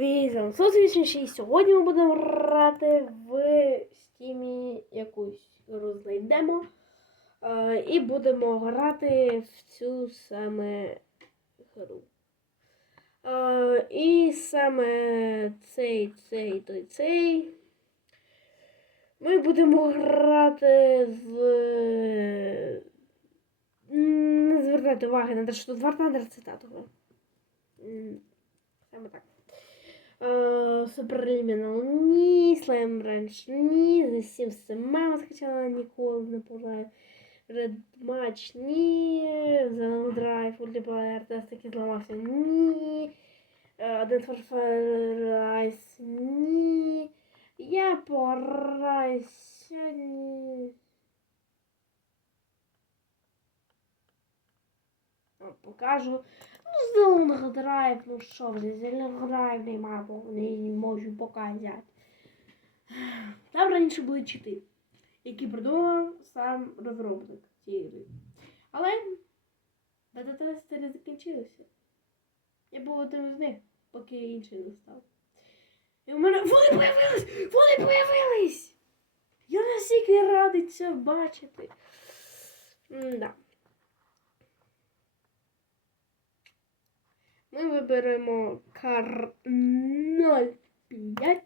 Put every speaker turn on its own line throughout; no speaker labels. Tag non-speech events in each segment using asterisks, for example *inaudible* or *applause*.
Візом 186. Сьогодні ми будемо грати в стімі якусь гру. Е, і будемо грати в цю саме гру. Е, і саме цей, цей, той, цей. Ми будемо грати з. Не звертайте уваги на те, що тут Вартандер цитату. Саме так. Е, Суперлімінал, ні, Слайм Ренч, ні, The Sims це мама скачала, ніколи не пограю. Red Match, ні, Zelen Drive, Multiplayer, тест таки зламався, ні. Е, Один for Ice, ні. Я пограю сьогодні. Покажу. Ну, зеленого драйв, ну що вже, зеленого драйв нема, бо не можу показати. Там раніше були чити, які придумав сам розробник цієї гри. Але бета-тестери закінчилися. Я був одним з них, поки інший не став. І у мене. Вони появились! Вони появились! Я настільки радий це бачити. М-да. Ми виберемо кар 05.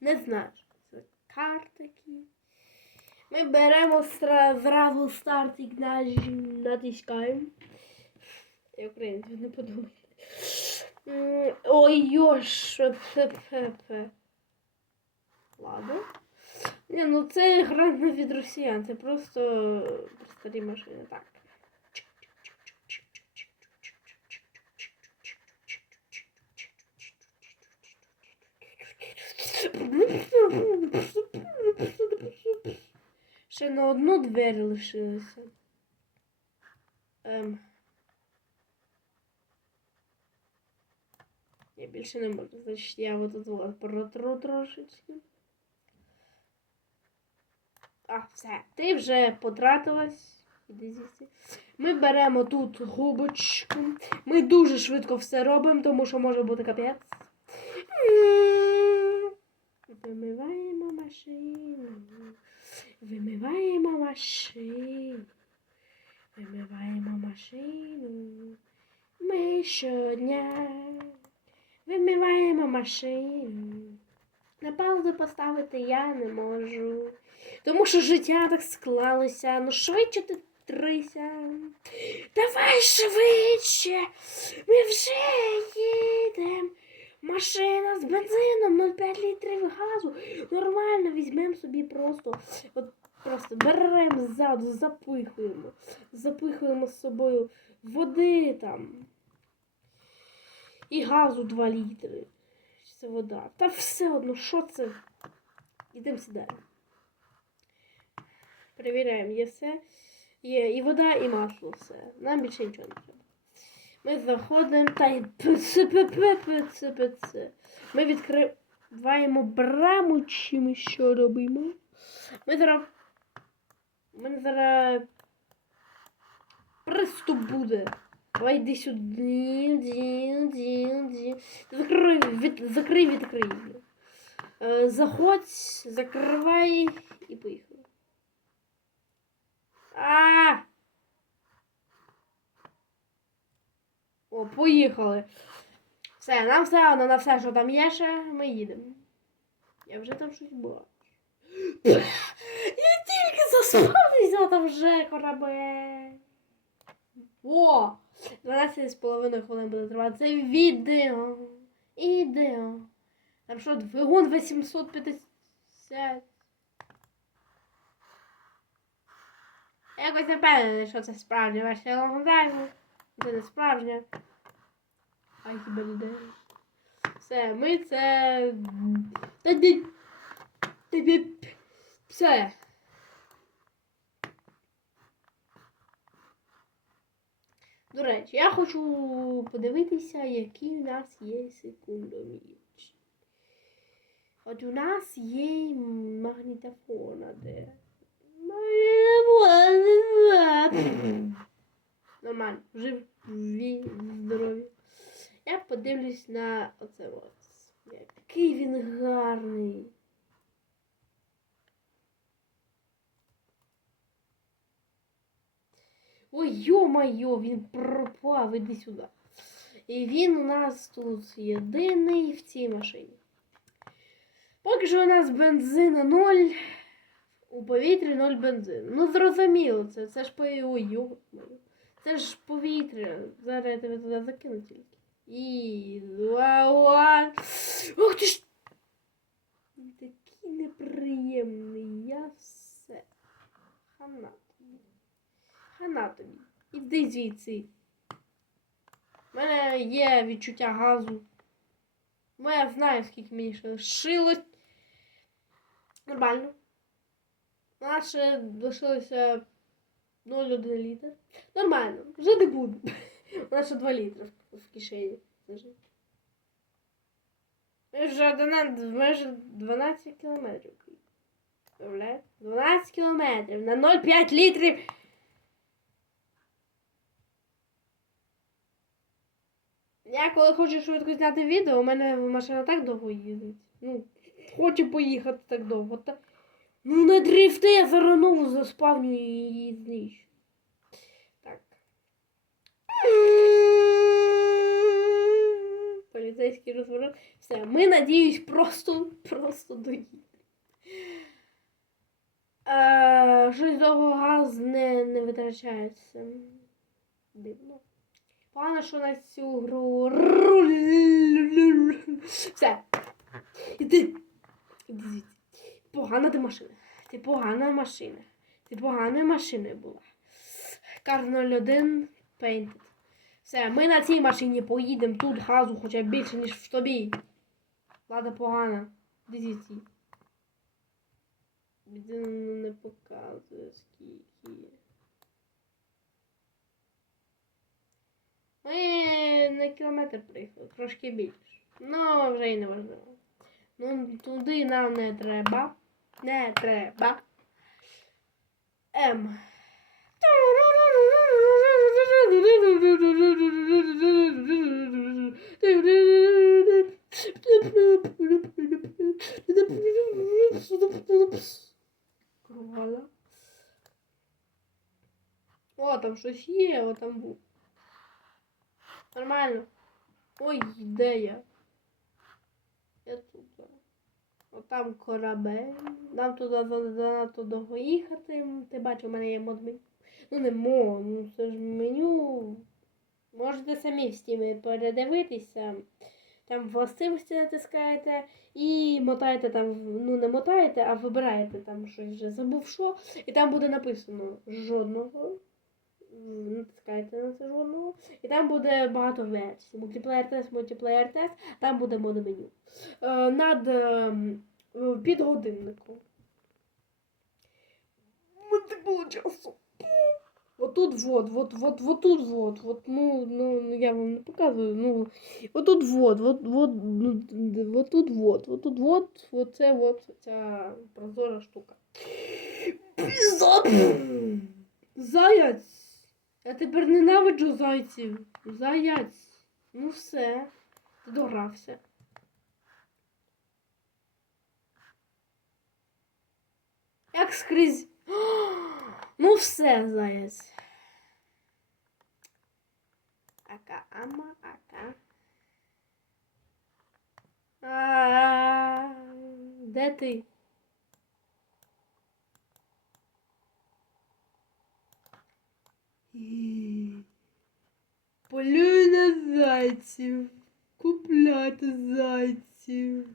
Не знаю, що це кар такі. Ми беремо стра- зразу стартик наж- натискаємо. Я українців не подумайте. Ой, йош. пе-пе-пе. Ладно. Ні, ну це гра не від росіян, це просто старі машини. Так. Ще на одну двері лишилося. Ем. Я більше не можу, значить я вот тут протру трошечки. А, все, ти вже потратилась. Ми беремо тут губочку. Ми дуже швидко все робимо, тому що може бути капець. Вимиваємо машину. Вимиваємо машину. Вимиваємо машину. Ми щодня вимиваємо машину. На паузу поставити я не можу. Тому що життя так склалося. Ну швидше ти трися. Давай швидше. Ми вже їдемо. Машина з бензином 0,5 літрів газу. Нормально візьмемо собі просто. От просто беремо ззаду, запихуємо. Запихуємо з собою води там. І газу 2 літри. Це вода. Та все одно, що це? Ідемо сюди. Перевіряємо, є все. Є і вода, і масло, все. Нам більше нічого не треба. Ми заходимо та й пц-пц-пц-пц. Ми відкриваємо браму, чи ми що робимо. Ми зараз. Мене зараз приступ буде. Давай йди сюди. Ді, ді, ді. Закрий, від, закрий, відкрий. Е, заходь, закривай і поїхали. А! О, поїхали. Все, нам все одно на все, що там є ще, ми їдемо. Я вже там щось бачу. Я тільки заспавнився там вже корабель. О! 12,5 хвилин буде тривати. Це відео. Ідео. Там що, двигун 850. Якось не впевнений, що це справжня версія лонгдрайву. Це не справжня. Ай, хіба не де. Все, ми це. Все. До речі, я хочу подивитися, які у нас є секундоміч. От у нас є магнітофон, де? Нормально, жив, живі, здорові. Я подивлюсь на оце от. який він гарний. Ой, йо-майо, він пропав, іди сюди. І він у нас тут єдиний в цій машині. Поки що у нас бензина 0, у повітрі 0 бензину. Ну, зрозуміло, це, це ж по ой, йо, Це ж повітря. Зараз я тебе туди закину тільки. І. Ла-ла. Ох ти ж! Такий неприємний. Я все. Хана тобі. Хана тобі. Іди звідси. У мене є відчуття газу. Ну, я знаю, скільки мені ще лишилось. Нормально. Наше лишилося 0,1 літр. Нормально, вже не буду. У нас ще 2 літри в, кишені. Ми вже майже 12 кілометрів. 12 кілометрів на 0,5 літрів. Я коли хочу швидко зняти відео, у мене машина так довго їздить. Ну, хочу поїхати так довго. Ну не дрифти, я зараз нову заспавню її знищу. Так. Поліцейський розворот. Все, ми, надіюсь, просто, просто доїдемо. Е, щось довго газ не, не витрачається. Дивно. Погано, що на цю гру. Все. Іди. Іди звідси. Погана ти машина. Ти погана машина. Ти поганою машиною була. Кар 01 Painted. Все, ми на цій машині поїдемо. Тут газу хоча більше, ніж в тобі. Ладно, погана. Іди звідси. Не показує скільки. Ми на кілометр приїхали, трошки більше. Ну, вже й не важливо. Ну, туди нам не треба. Не треба. М. Кругала. О, там щось є, о, там був. Нормально. Ой, де? Я тут. От там корабель. Нам туди за- занадто довго їхати. Ти бачиш, у мене є мод меню. Ну не мо, ну це ж меню. Можете самі в стімі передивитися. Там властивості натискаєте і мотаєте там, ну не мотаєте, а вибираєте там щось вже забув що. І там буде написано жодного. М, Натискаєте на це жодного. І там буде багато версій. Мультиплеєр тест, мультиплеєр тест, там буде модоменю. Е, над ем, під годинником. Мене було часу. Отут вот, вот, вот, вот тут вот, вот, ну, ну, я вам не показую, ну, вот тут вот, вот, вот, ну, вот тут вот, вот тут вот, вот це вот ця прозора штука. Заяць! Я тепер ненавиджу зайців. Заяць. Ну все. Ти догрався. Як скрізь. *gasps* Ну все, заяць. Ака, ама, ака. А, де ти? Полюю на зайців. Купляти зайців.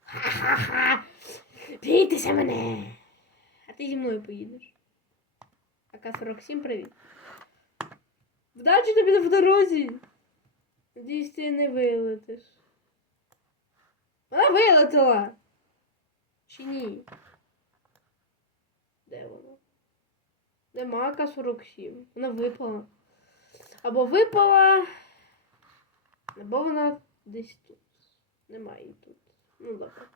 Ха-ха-ха! *laughs* Бійтеся мене! А ти зі мною поїдеш. АК-47, привіт. Вдачі тобі в дорозі. Надіюсь, ти не вилетиш. Вона вилетіла! Чи ні? Де вона? Нема АК-47. Вона випала. Або випала, або вона десь тут. Немає її тут. Ну добре.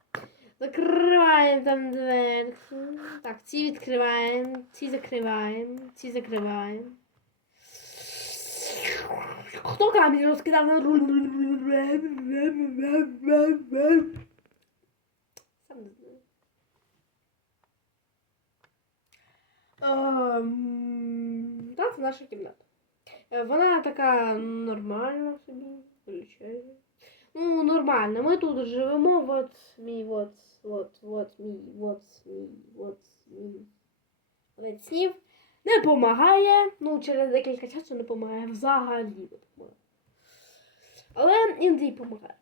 Закриваємо там дверки. Так, ці відкриваємо, ці закриваємо, ці закриваємо. хто камінь розкидав на руль? Сам не знаю. Ем, це наша кімната. Е, Вона така нормальна собі, звичайно. Ну, нормально. Ми тут живемо, от мій, от, от, от мій, от мій, от мій. От снів. Не помагає. Ну, через декілька часу не помагає. Взагалі не помагає. Але іноді помагає.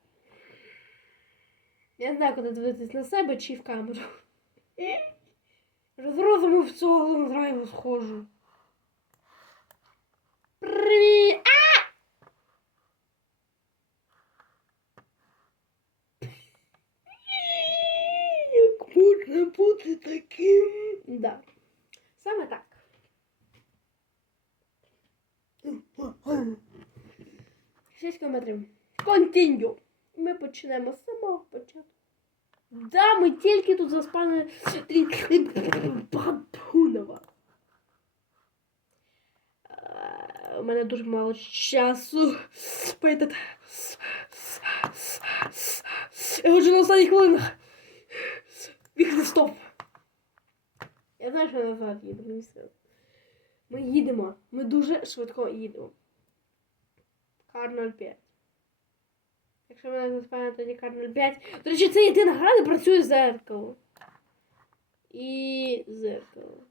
Я не знаю, куди дивитись на себе чи в камеру. З розуму в цього драйву схожу. Привіт!
Як можна бути таким?
Да. Саме так. Шість кілометрів. Континю. Ми почнемо з самого початку. Да, ми тільки тут заспали Бабунова. У мене дуже мало часу. Поэтому... Я хочу на останніх хвилинах. Віхти стоп. Я знаю, що назад їду, мені все. Ми їдемо. Ми дуже швидко їдемо. Кар 05. Якщо мене не спає, тоді Кар 05. До речі, це єдина гра, де працює зеркало. І зеркало.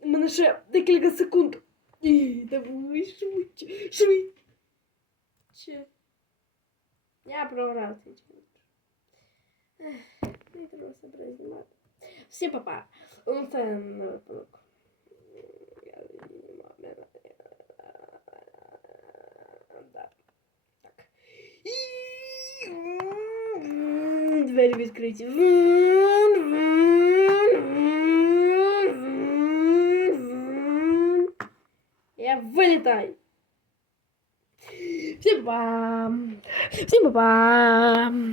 У мене ще декілька секунд. І, Давай швидше, швидше. Я програв цей челендж. Ех, Не треба все перезнімати. Всі папа. Ну це не випадок. Я знімав. я- Да. Так. Двері відкриті. Я вилітаю. Всім па! Всім па!